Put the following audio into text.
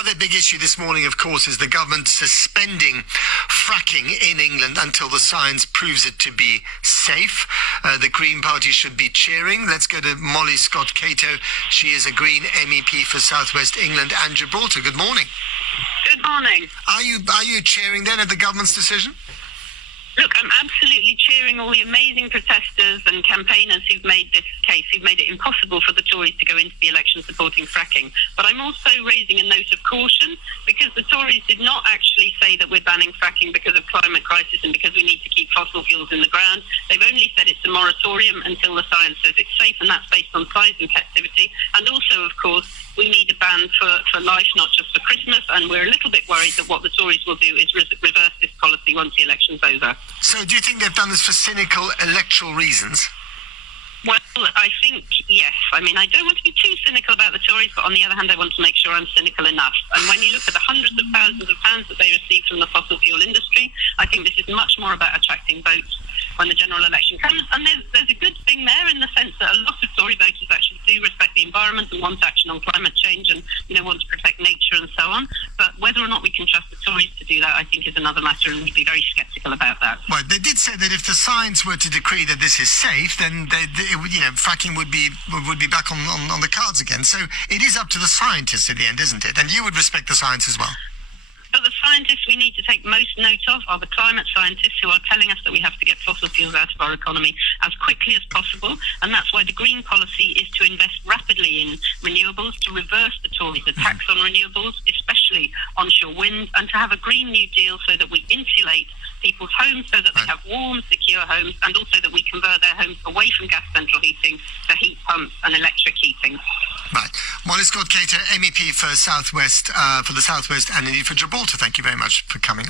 other big issue this morning, of course, is the government suspending fracking in England until the science proves it to be safe. The Green Party should be cheering. Let's go to Molly Scott Cato. She is a Green MEP for South West England and Gibraltar. Good morning. Good morning. Are you cheering then at the government's decision? Look, I'm absolutely cheering all the amazing protesters and campaigners who've made this case, who've made it impossible for the Tories to go into the election supporting fracking. But I'm also raising a note of caution because the Tories did not actually say that we're banning fracking because of climate crisis and because we need to keep fossil fuels in the ground. They've only said it's a moratorium until the science says it's safe, and that's based on size and captivity. And also, of course, we need a ban for life, not just for Christmas, and we're a little bit worried that what the Tories will do is reverse this policy once the election's over. So do you think they've done this for cynical electoral reasons? Well, I think, yes. I mean, I don't want to be too cynical about the Tories, but on the other hand, I want to make sure I'm cynical enough. And when you look at the hundreds of thousands of pounds that they receive from the fossil fuel industry, I think this is much more about attracting votes when the general election comes. And there's a good thing there in the sense that a lot of Tory voters actually do respect the environment and want action on climate change and, want to protect nature and so on. But whether or not we can trust the Tories to do that, I think, is another matter, and we'd be very sceptical about that. Well, they did say that if the science were to decree that this is safe, then fracking would be back on the cards again. So it is up to the scientists in the end, isn't it? And you would respect the science as well. But the scientists we need to take most note of are the climate scientists who are telling us that we have to get fossil fuels out of our economy as quickly as possible. And that's why the green policy is to invest rapidly in renewables, to reverse the Tories' attacks on renewables, especially onshore wind, and to have a Green New Deal so that we insulate people's homes so that they have warm, secure homes, and also that we convert their homes away from gas central heating to heat pumps and electric heating. Right. Molly Scott Cato, MEP for South West, for the South West and indeed for Gibraltar. Thank you very much for coming on.